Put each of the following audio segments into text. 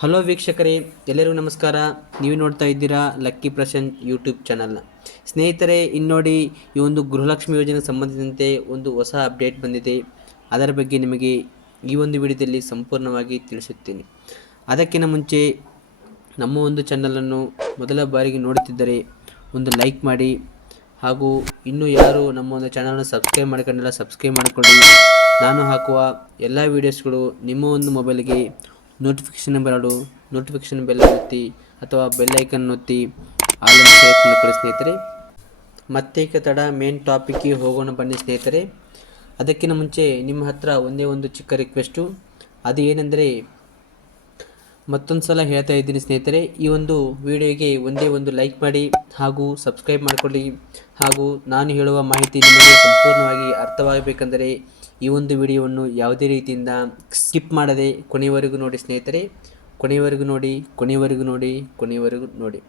Hello ವೀಕ್ಷಕರೇ, ಎಲ್ಲರಿಗೂ ನಮಸ್ಕಾರ. ನೀವು ನೋಡ್ತಾ ಇದ್ದೀರಾ ಲಕ್ಕಿ ಪ್ರಶಾಂತ್ ಯೂಟ್ಯೂಬ್ ಚಾನಲ್ನ ಸ್ನೇಹಿತರೆ, ಇನ್ನೋಡಿ ಈ ಒಂದು ಗೃಹಲಕ್ಷ್ಮಿ ಯೋಜನೆಗೆ ಸಂಬಂಧಿಸಿದಂತೆ ಒಂದು ಹೊಸ ಅಪ್ಡೇಟ್ ಬಂದಿದೆ. ಅದರ ಬಗ್ಗೆ ನಿಮಗೆ ಈ ಒಂದು ವಿಡಿಯೋದಲ್ಲಿ ಸಂಪೂರ್ಣವಾಗಿ ತಿಳಿಸುತ್ತೇನೆ. ಅದಕ್ಕಿಂತ ಮುಂಚೆ, ನಮ್ಮ ಒಂದು ಚಾನಲನ್ನು ಮೊದಲ ಬಾರಿಗೆ ನೋಡುತ್ತಿದ್ದರೆ ಒಂದು ಲೈಕ್ ಮಾಡಿ, ಹಾಗೂ ಇನ್ನೂ ಯಾರು ನಮ್ಮ ಒಂದು ಚಾನಲನ್ನು ಸಬ್ಸ್ಕ್ರೈಬ್ ಮಾಡ್ಕೊಂಡಿಲ್ಲ ಸಬ್ಸ್ಕ್ರೈಬ್ ಮಾಡಿಕೊಳ್ಳಿ. ನಾನು ಹಾಕುವ ಎಲ್ಲ ವೀಡಿಯೋಸ್ಗಳು ನಿಮ್ಮ ಒಂದು ಮೊಬೈಲ್ಗೆ ನೋಟಿಫಿಕೇಷನ್ ಬರಲು ನೋಟಿಫಿಕೇಷನ್ ಬೆಲ್ ಒತ್ತಿ ಅಥವಾ ಬೆಲ್ ಐಕನ್ ಒತ್ತಿ ಆಲ್ ಸೆಲೆಕ್ಟ್ ಸ್ನೇಹಿತರೆ. ಮತ್ತೆ ತಡ ಮೇನ್ ಟಾಪಿಕ್ಗೆ ಹೋಗೋಣ ಬನ್ನಿ ಸ್ನೇಹಿತರೆ. ಅದಕ್ಕಿಂತ ಮುಂಚೆ ನಿಮ್ಮ ಹತ್ರ ಒಂದೇ ಒಂದು ಚಿಕ್ಕ ರಿಕ್ವೆಸ್ಟು ಅದು ಏನೆಂದರೆ ಮತ್ತೊಂದು ಸಲ ಹೇಳ್ತಾ ಇದ್ದೀನಿ ಸ್ನೇಹಿತರೆ, ಈ ಒಂದು ವಿಡಿಯೋಗೆ ಒಂದೇ ಒಂದು ಲೈಕ್ ಮಾಡಿ ಹಾಗೂ ಸಬ್ಸ್ಕ್ರೈಬ್ ಮಾಡಿಕೊಳ್ಳಿ ಹಾಗೂ ನಾನು ಹೇಳುವ ಮಾಹಿತಿ ನಿಮಗೆ ಸಂಪೂರ್ಣವಾಗಿ ಅರ್ಥವಾಗಬೇಕೆಂದರೆ ಈ ಒಂದು ವಿಡಿಯೋವನ್ನು ಯಾವುದೇ ರೀತಿಯಿಂದ ಸ್ಕಿಪ್ ಮಾಡದೆ ಕೊನೆಯವರೆಗೂ ನೋಡಿ ಸ್ನೇಹಿತರೆ ಕೊನೆಯವರೆಗೂ ನೋಡಿ ಕೊನೆಯವರೆಗೂ ನೋಡಿ ಕೊನೆಯವರೆಗೂ ನೋಡಿ.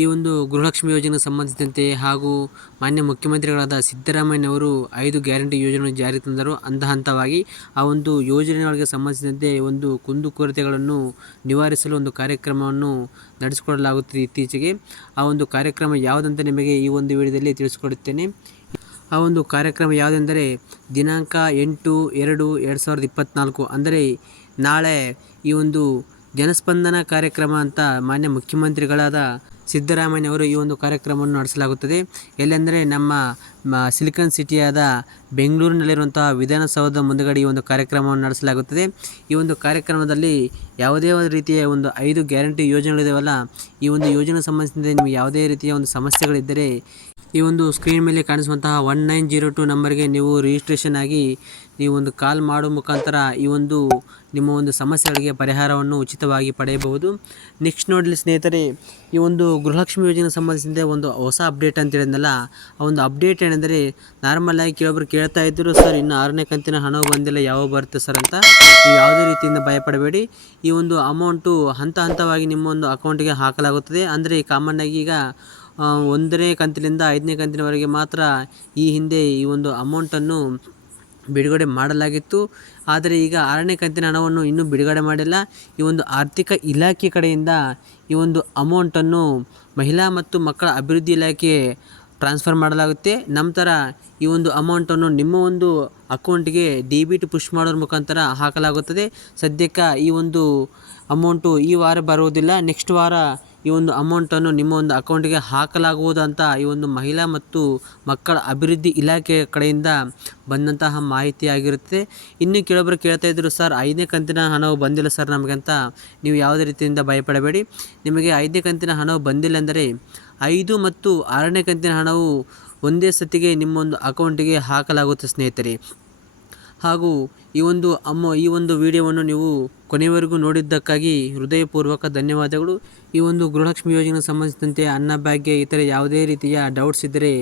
ಈ ಒಂದು ಗೃಹಲಕ್ಷ್ಮಿ ಯೋಜನೆಗೆ ಸಂಬಂಧಿಸಿದಂತೆ ಹಾಗೂ ಮಾನ್ಯ ಮುಖ್ಯಮಂತ್ರಿಗಳಾದ ಸಿದ್ದರಾಮಯ್ಯನವರು ಐದು ಗ್ಯಾರಂಟಿ ಯೋಜನೆಗಳನ್ನು ಜಾರಿ ತಂದರು. ಹಂತ ಹಂತವಾಗಿ ಆ ಒಂದು ಯೋಜನೆಗಳಿಗೆ ಸಂಬಂಧಿಸಿದಂತೆ ಒಂದು ಕುಂದುಕೊರತೆಗಳನ್ನು ನಿವಾರಿಸಲು ಒಂದು ಕಾರ್ಯಕ್ರಮವನ್ನು ನಡೆಸಿಕೊಡಲಾಗುತ್ತಿದೆ ಇತ್ತೀಚೆಗೆ. ಆ ಒಂದು ಕಾರ್ಯಕ್ರಮ ಯಾವುದಂತ ನಿಮಗೆ ಈ ಒಂದು ವಿಡಿಯೋದಲ್ಲಿ ತಿಳಿಸಿಕೊಡುತ್ತೇನೆ. ಆ ಒಂದು ಕಾರ್ಯಕ್ರಮ ಯಾವುದೆಂದರೆ ದಿನಾಂಕ ಎಂಟು, ಎರಡು ಎರಡು ಸಾವಿರದ ಇಪ್ಪತ್ತ್ನಾಲ್ಕು ಅಂದರೆ ನಾಳೆ ಈ ಒಂದು ಜನಸ್ಪಂದನ ಕಾರ್ಯಕ್ರಮ ಅಂತ ಮಾನ್ಯ ಮುಖ್ಯಮಂತ್ರಿಗಳಾದ ಸಿದ್ದರಾಮಯ್ಯವರು ಈ ಒಂದು ಕಾರ್ಯಕ್ರಮವನ್ನು ನಡೆಸಲಾಗುತ್ತದೆ. ಎಲ್ಲೆಂದರೆ ನಮ್ಮ ಸಿಲಿಕಾನ್ ಸಿಟಿಯಾದ ಬೆಂಗಳೂರಿನಲ್ಲಿರುವಂತಹ ವಿಧಾನಸೌಧದ ಮುಂದುಗಡೆ ಈ ಒಂದು ಕಾರ್ಯಕ್ರಮವನ್ನು ನಡೆಸಲಾಗುತ್ತದೆ. ಈ ಒಂದು ಕಾರ್ಯಕ್ರಮದಲ್ಲಿ ಯಾವುದೇ ಒಂದು ರೀತಿಯ ಒಂದು ಐದು ಗ್ಯಾರಂಟಿ ಯೋಜನೆಗಳಿದಾವಲ್ಲ, ಈ ಒಂದು ಯೋಜನೆ ಸಂಬಂಧಿಸಿದಂತೆ ನಿಮಗೆ ಯಾವುದೇ ರೀತಿಯ ಒಂದು ಸಮಸ್ಯೆಗಳಿದ್ದರೆ ಈ ಒಂದು ಸ್ಕ್ರೀನ್ ಮೇಲೆ ಕಾಣಿಸುವಂತಹ ಒನ್ ನೈನ್ ಜೀರೋ ಟು ನಂಬರ್ಗೆ ನೀವು ರಿಜಿಸ್ಟ್ರೇಷನ್ ಆಗಿ ನೀವು ಒಂದು ಕಾಲ್ ಮಾಡೋ ಮುಖಾಂತರ ಈ ಒಂದು ನಿಮ್ಮ ಒಂದು ಸಮಸ್ಯೆಗಳಿಗೆ ಪರಿಹಾರವನ್ನು ಉಚಿತವಾಗಿ ಪಡೆಯಬಹುದು. ನೆಕ್ಸ್ಟ್ ನೋಡಲಿ ಸ್ನೇಹಿತರೆ, ಈ ಒಂದು ಗೃಹಲಕ್ಷ್ಮಿ ಯೋಜನೆಗೆ ಸಂಬಂಧಿಸಿದಂತೆ ಒಂದು ಹೊಸ ಅಪ್ಡೇಟ್ ಅಂತ ಹೇಳಿದ್ನಲ್ಲ, ಆ ಒಂದು ಅಪ್ಡೇಟ್ ಏನೆಂದರೆ ನಾರ್ಮಲಾಗಿ ಕೆಲವೊಬ್ಬರು ಕೇಳ್ತಾ ಇದ್ದರು ಸರ್ ಇನ್ನು ಆರನೇ ಕಂತಿನ ಹಣ ಬಂದಿಲ್ಲ, ಯಾವಾಗ ಬರುತ್ತೆ ಸರ್ ಅಂತ ನೀವು ಯಾವುದೇ ರೀತಿಯಿಂದ ಭಯಪಡಬೇಡಿ. ಈ ಒಂದು ಅಮೌಂಟು ಹಂತ ಹಂತವಾಗಿ ನಿಮ್ಮ ಒಂದು ಅಕೌಂಟಿಗೆ ಹಾಕಲಾಗುತ್ತದೆ. ಅಂದರೆ ಕಾಮನ್ನಾಗಿ ಈಗ ಒಂದನೇ ಕಂತಿನಿಂದ ಐದನೇ ಕಂತಿನವರೆಗೆ ಮಾತ್ರ ಈ ಹಿಂದೆ ಈ ಒಂದು ಅಮೌಂಟನ್ನು ಬಿಡುಗಡೆ ಮಾಡಲಾಗಿತ್ತು. ಆದರೆ ಈಗ ಆರನೇ ಕಂತಿನ ಹಣವನ್ನು ಇನ್ನೂ ಬಿಡುಗಡೆ ಮಾಡಿಲ್ಲ. ಈ ಒಂದು ಆರ್ಥಿಕ ಇಲಾಖೆ ಕಡೆಯಿಂದ ಈ ಒಂದು ಅಮೌಂಟನ್ನು ಮಹಿಳಾ ಮತ್ತು ಮಕ್ಕಳ ಅಭಿವೃದ್ಧಿ ಇಲಾಖೆ ಟ್ರಾನ್ಸ್ಫರ್ ಮಾಡಲಾಗುತ್ತೆ. ನಂತರ ಈ ಒಂದು ಅಮೌಂಟನ್ನು ನಿಮ್ಮ ಒಂದು ಅಕೌಂಟ್ಗೆ ಡಿ ಪುಶ್ ಪುಷ್ ಮಾಡೋದ್ರ ಮುಖಾಂತರ ಹಾಕಲಾಗುತ್ತದೆ. ಸದ್ಯಕ್ಕೆ ಈ ಒಂದು ಅಮೌಂಟು ಈ ವಾರ ಬರುವುದಿಲ್ಲ. ನೆಕ್ಸ್ಟ್ ವಾರ ಈ ಒಂದು ಅಮೌಂಟನ್ನು ನಿಮ್ಮ ಒಂದು ಅಕೌಂಟಿಗೆ ಅಂತ ಈ ಒಂದು ಮಹಿಳಾ ಮತ್ತು ಮಕ್ಕಳ ಅಭಿವೃದ್ಧಿ ಇಲಾಖೆಯ ಕಡೆಯಿಂದ ಬಂದಂತಹ ಮಾಹಿತಿ ಆಗಿರುತ್ತೆ ಇನ್ನು ಕೆಲವೊಬ್ಬರು ಕೇಳ್ತಾ ಇದ್ದರು ಸರ್, ಐದನೇ ಕಂತಿನ ಹಣವು ಬಂದಿಲ್ಲ ಸರ್ ನಮಗಂತ ನೀವು ಯಾವುದೇ ರೀತಿಯಿಂದ ಭಯಪಡಬೇಡಿ. ನಿಮಗೆ ಐದನೇ ಕಂತಿನ ಹಣವು ಬಂದಿಲ್ಲ ಅಂದರೆ ಐದು ಮತ್ತು ಆರನೇ ಕಂತಿನ ಹಣವು ಒಂದೇ ಸತಿಗೆ ನಿಮ್ಮೊಂದು ಅಕೌಂಟಿಗೆ ಹಾಕಲಾಗುತ್ತೆ ಸ್ನೇಹಿತರೆ. ಹಾಗೂ ಈ ಒಂದು ಅಮ್ಮ, ಈ ಒಂದು ವಿಡಿಯೋವನ್ನು ನೀವು ಕೊನೆಯವರೆಗೂ ನೋಡಿದ್ದಕ್ಕಾಗಿ ಹೃದಯಪೂರ್ವಕ ಧನ್ಯವಾದಗಳು. ಈ ಒಂದು ಗೃಹಲಕ್ಷ್ಮಿ ಯೋಜನೆಗೆ ಸಂಬಂಧಿಸಿದಂತೆ ಅನ್ನಭಾಗ್ಯ ಇತರ ಯಾವುದೇ ರೀತಿಯ ಡೌಟ್ಸ್ ಇದ್ದರೆ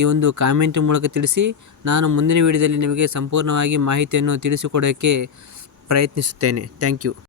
ಈ ಒಂದು ಕಾಮೆಂಟ್ ಮೂಲಕ ತಿಳಿಸಿ. ನಾನು ಮುಂದಿನ ವಿಡಿಯೋದಲ್ಲಿ ನಿಮಗೆ ಸಂಪೂರ್ಣವಾಗಿ ಮಾಹಿತಿಯನ್ನು ತಿಳಿಸಿಕೊಡೋಕ್ಕೆ ಪ್ರಯತ್ನಿಸುತ್ತೇನೆ. Thank you.